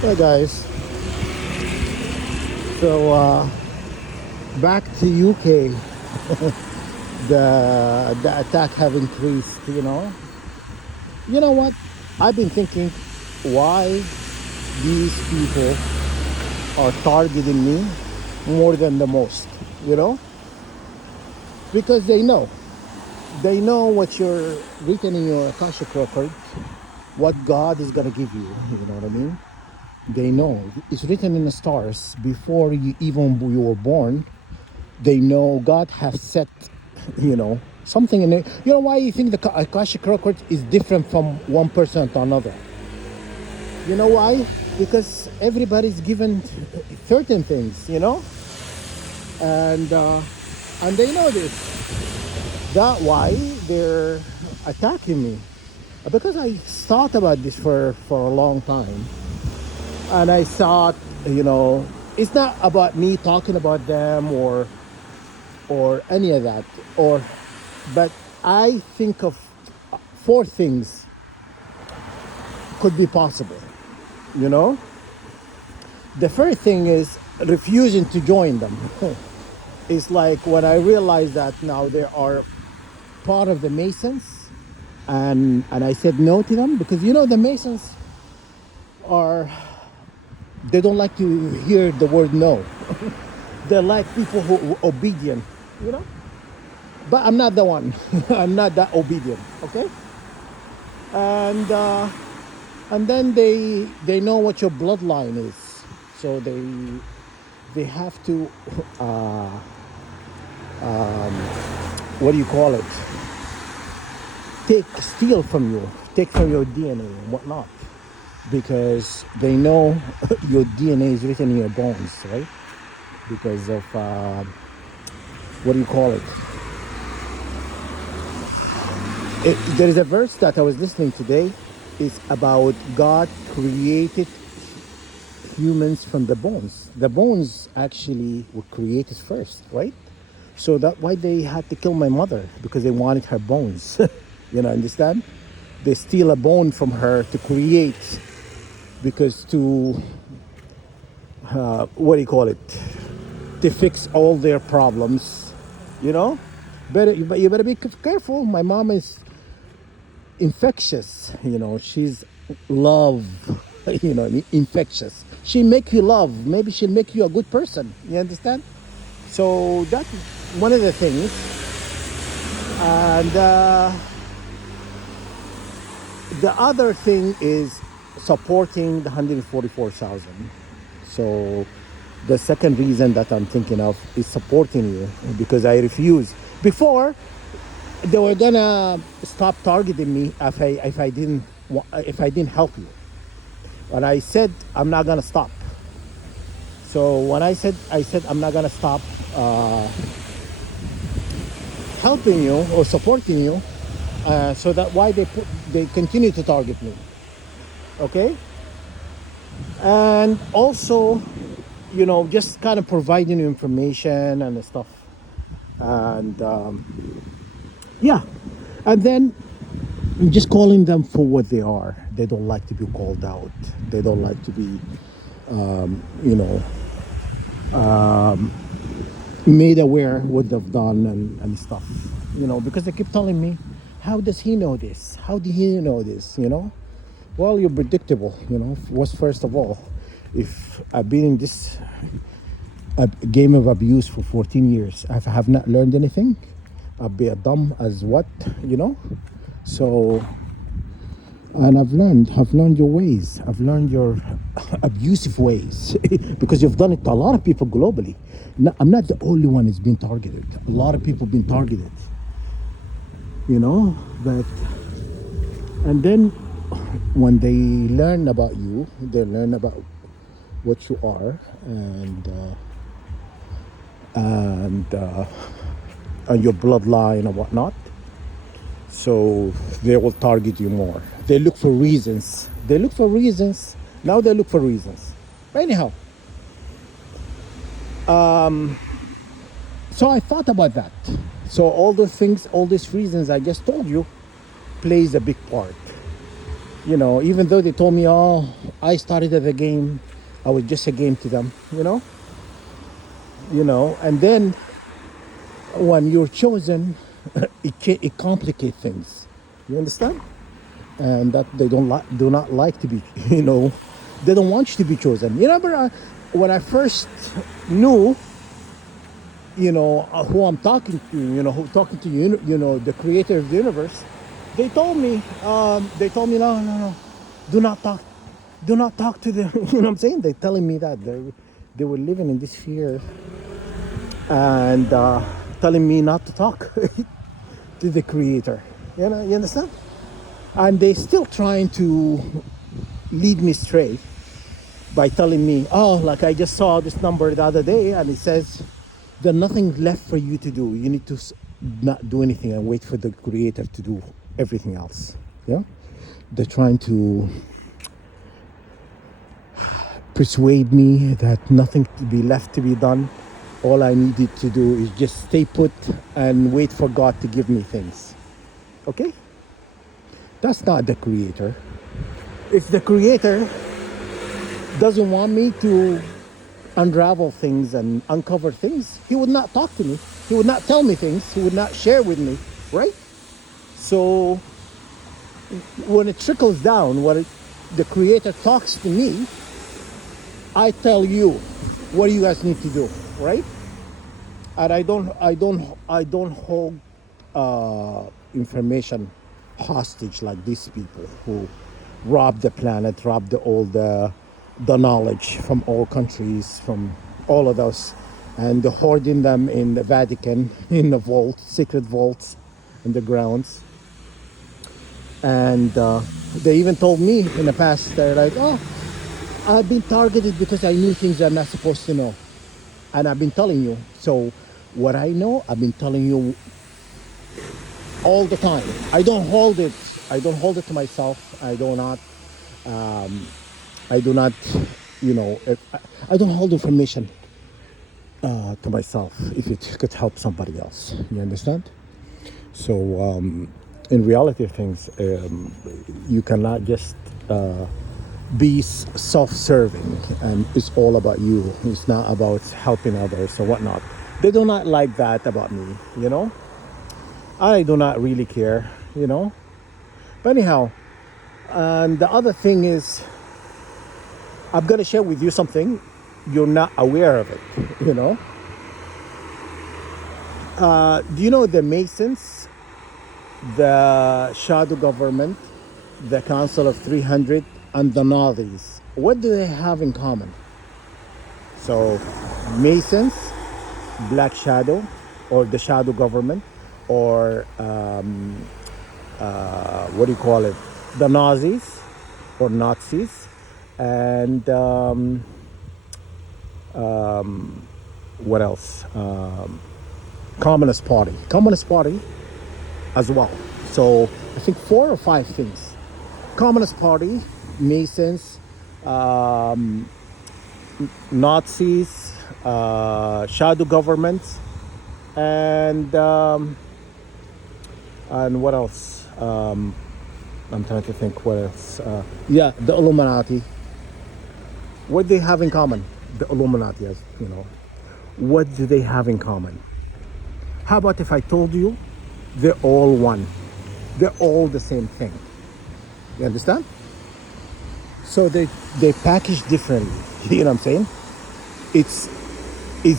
Hey guys, so back to UK, the attack have increased. You know what? I've been thinking why these people are targeting me more than the most. You know, because they know what you're written in your Akashic record, what God is gonna give you. You know what I mean? They know it's written in the stars before you were born. They know God has set, something in it. You know why you think the Akashic record is different from one person to another? You know why? Because everybody's given certain things, and they know this. That why they're attacking me. Because I thought about this for a long time, and I thought, you know, it's not about me talking about them or any of that, or but I think of four things could be possible. You know, the first thing is refusing to join them. It's like when I realized that now they are part of the Masons, and I said no to them because the Masons are they don't like to hear the word no. They like people who are obedient, you know. But I'm not the one. I'm not that obedient. Okay, and and then they know what your bloodline is, so they have to what do you call it? Steal from you, take from your DNA and whatnot, because they know your DNA is written in your bones, right? Because of what do you call it? There is a verse that I was listening today. It's about God created humans from the bones. The bones actually were created first, right? So that's why they had to kill my mother, because they wanted her bones. Understand? They steal a bone from her to create, because to what do you call it? To fix all their problems, you know. But you better be careful. My mom is infectious. She's love. Infectious. She make you love. Maybe she'll make you a good person. You understand? So that's one of the things. And the other thing is supporting the 144,000. So the second reason that I'm thinking of is supporting you, because I refuse. Before, they were gonna stop targeting me if I didn't help you. But I said I'm not gonna stop. So when I said I'm not gonna stop helping you or supporting you, so that why they continue to target me. Okay, and also, just kind of providing you information and stuff, and yeah, and then just calling them for what they are. They don't like to be called out. They don't like to be, you know, made aware what they've done and stuff. Because they keep telling me, how does he know this? How did he know this? Well, you're predictable. What's first of all, if I've been in this game of abuse for 14 years, I have not learned anything. I'll be a dumb as what, So, and I've learned your ways. I've learned your abusive ways because you've done it to a lot of people globally. No, I'm not the only one who's been targeted. A lot of people been targeted. But and then when they learn about you, they learn about what you are and your bloodline and whatnot. So they will target you more. They look for reasons. Now they look for reasons. Anyhow, so I thought about that. So all those things, all these reasons I just told you, plays a big part. Even though they told me, oh, I started as a game, I was just a game to them, and then when you're chosen, it complicates things. You understand? And that they do not like to be, they don't want you to be chosen. You remember when I first knew, who I'm talking to, who talking to you, the creator of the universe. They told me, no, no, no, do not talk, do not talk to them. You know what I'm saying? They're telling me that they were living in this fear and telling me not to talk to the creator. You understand? And they still trying to lead me astray by telling me, oh, like I just saw this number the other day and it says there's nothing left for you to do. You need to not do anything and wait for the creator to do everything else. Yeah, they're trying to persuade me that nothing to be left to be done. All I needed to do is just stay put and wait for God to give me things. Okay? That's not the creator. If the creator doesn't want me to unravel things and uncover things, he would not talk to me. He would not tell me things. He would not share with me, right? So when it trickles down, the creator talks to me, I tell you what you guys need to do, right? And I don't hold information hostage like these people who rob the planet, rob all the knowledge from all countries, from all of those, and hoarding them in the Vatican, in the vault, secret vaults, in the grounds. And they even told me in the past, they're like, oh, I've been targeted because I knew things I'm not supposed to know. And I've been telling you. So what I know, I've been telling you all the time. I don't hold it. I don't hold it to myself. I do not, I don't hold information to myself if it could help somebody else. You understand? So in reality of things, you cannot just be self-serving and it's all about you. It's not about helping others or whatnot. They do not like that about me. I do not really care. But anyhow, and the other thing is, I'm gonna share with you something you're not aware of it. Do you know the Masons, the shadow government, the Council of 300, and the Nazis? What do they have in common? So, Masons, Black Shadow, or the shadow government, or what do you call it? The Nazis, or Nazis, and what else? Communist Party as well. So I think 4 or 5 things. Communist Party, Masons, Nazis, shadow governments, and what else? I'm trying to think what else. Yeah, the Illuminati. What do they have in common? The Illuminati, as you know. What do they have in common? How about if I told you they're all one? They're all the same thing. You understand? So they package differently. You know what I'm saying? It's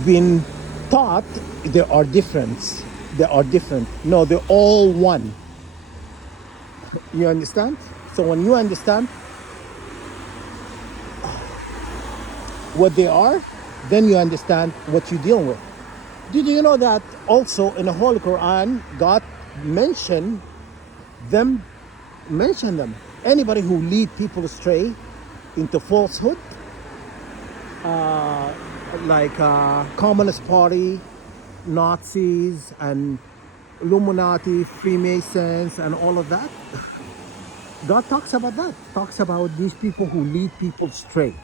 been thought there are difference. They are different. No, they're all one. You understand? So when you understand what they are, then you understand what you're dealing with. Did you know that also in the Holy Quran, God mentioned them? Anybody who lead people astray into falsehood, like Communist Party, Nazis, and Illuminati, Freemasons, and all of that. God talks about that. Talks about these people who lead people astray,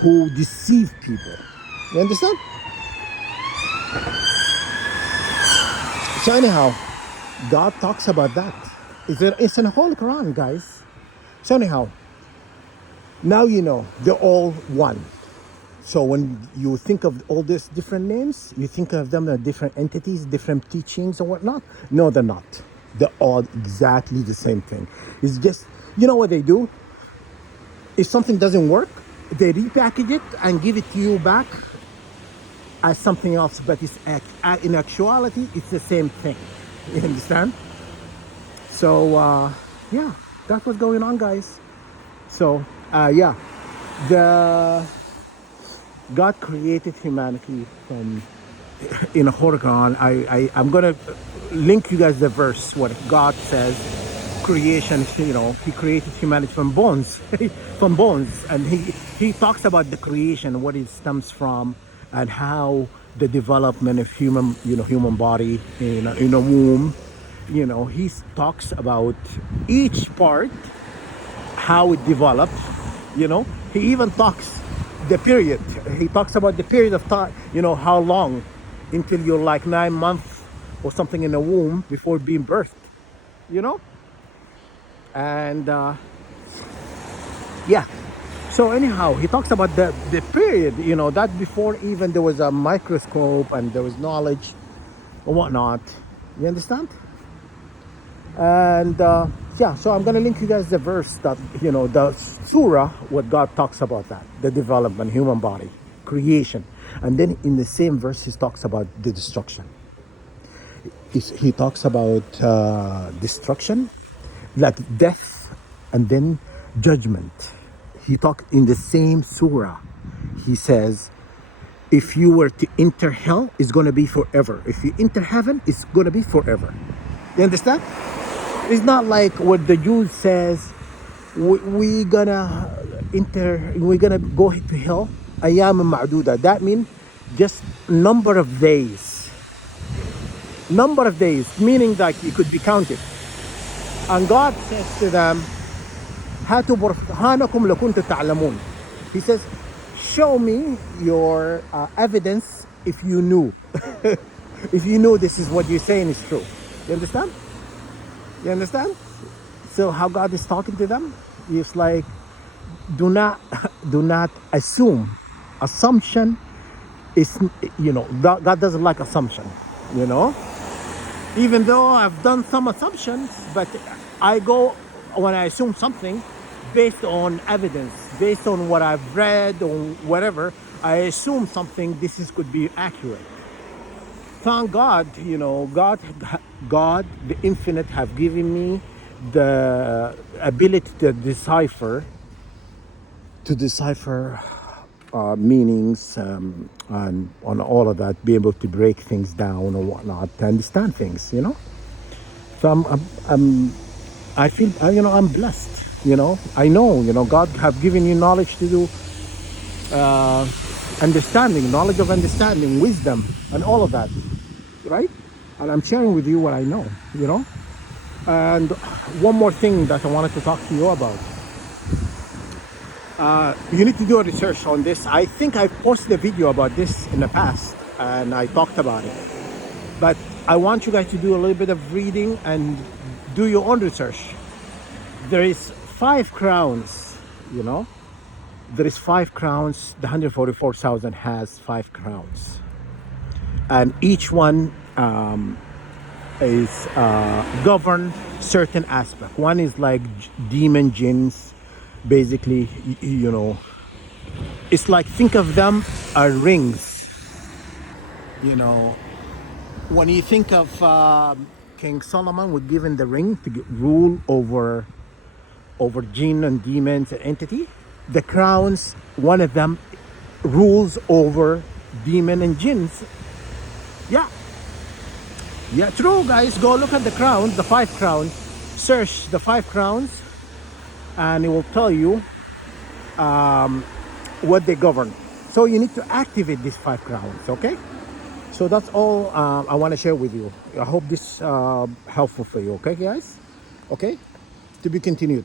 who deceive people. You understand? So anyhow, God talks about that. It's in the Holy Quran, guys. So anyhow, now you know they're all one. So when you think of all these different names, you think of them as different entities, different teachings or whatnot. No, they're not. They're all exactly the same thing. It's just, you know what they do? If something doesn't work, they repackage it and give it to you back as something else. But in actuality, it's the same thing. You understand? So yeah, that's what's going on, guys. So yeah, the God created humanity from in a horizon. I'm gonna link you guys the verse what God says. Creation, you know, He created humanity from bones, from bones, and He talks about the creation, what it stems from, and how the development of human, you know, human body in a womb. You know, He talks about each part, how it developed. You know, He even talks the period. He talks about the period of time. You know, how long until you're like 9 months or something in the womb before being birthed. You know, and yeah. So anyhow, he talks about the period. You know, that before even there was a microscope and there was knowledge or whatnot. You understand? And yeah, so I'm gonna link you guys the verse that, you know, the surah what God talks about, that the development, human body, creation, and then in the same verse he talks about the destruction. He talks about destruction, like death, and then judgment. He talked in the same surah. He says, if you were to enter hell, it's going to be forever. If you enter heaven, it's going to be forever. You understand? It's not like what the Jews says, we're gonna go to hell, ayam ma'duda. That means just number of days. Number of days, meaning that it could be counted. And God says to them, هاتوا برهانكم لو كنتم تعلمون. He says, show me your evidence if you knew. If you know this is what you're saying is true. You understand? You understand? So how God is talking to them? It's like, do not do not assume. Assumption is, you know, God doesn't like assumption, you know. Even though I've done some assumptions, but I go when I assume something based on evidence, based on what I've read or whatever, I assume something this is could be accurate. Thank God, you know, God, the infinite, have given me the ability to decipher meanings and on all of that, be able to break things down or whatnot, to understand things, you know. So I feel, you know, I'm blessed. You know, I know, you know, God have given you knowledge to do understanding, knowledge of understanding, wisdom, and all of that, right? And I'm sharing with you what I know, you know. And one more thing that I wanted to talk to you about. You need to do a research on this. I think I posted a video about this in the past and I talked about it. But I want you guys to do a little bit of reading and do your own research. There is 5 crowns, you know. There is 5 crowns. The 144,000 has 5 crowns. And each one is govern certain aspect. One is like demon jinns, basically, you know. It's like, think of them as rings, you know. When you think of King Solomon was given the ring to rule over jinn and demons and entity, the crowns, one of them rules over demon and jinns. Yeah, yeah, true, guys. Go look at the crowns, the 5 crowns. Search the 5 crowns, and it will tell you what they govern. So you need to activate these 5 crowns. Okay. So that's all I want to share with you. I hope this helpful for you. Okay, guys. Okay. To be continued.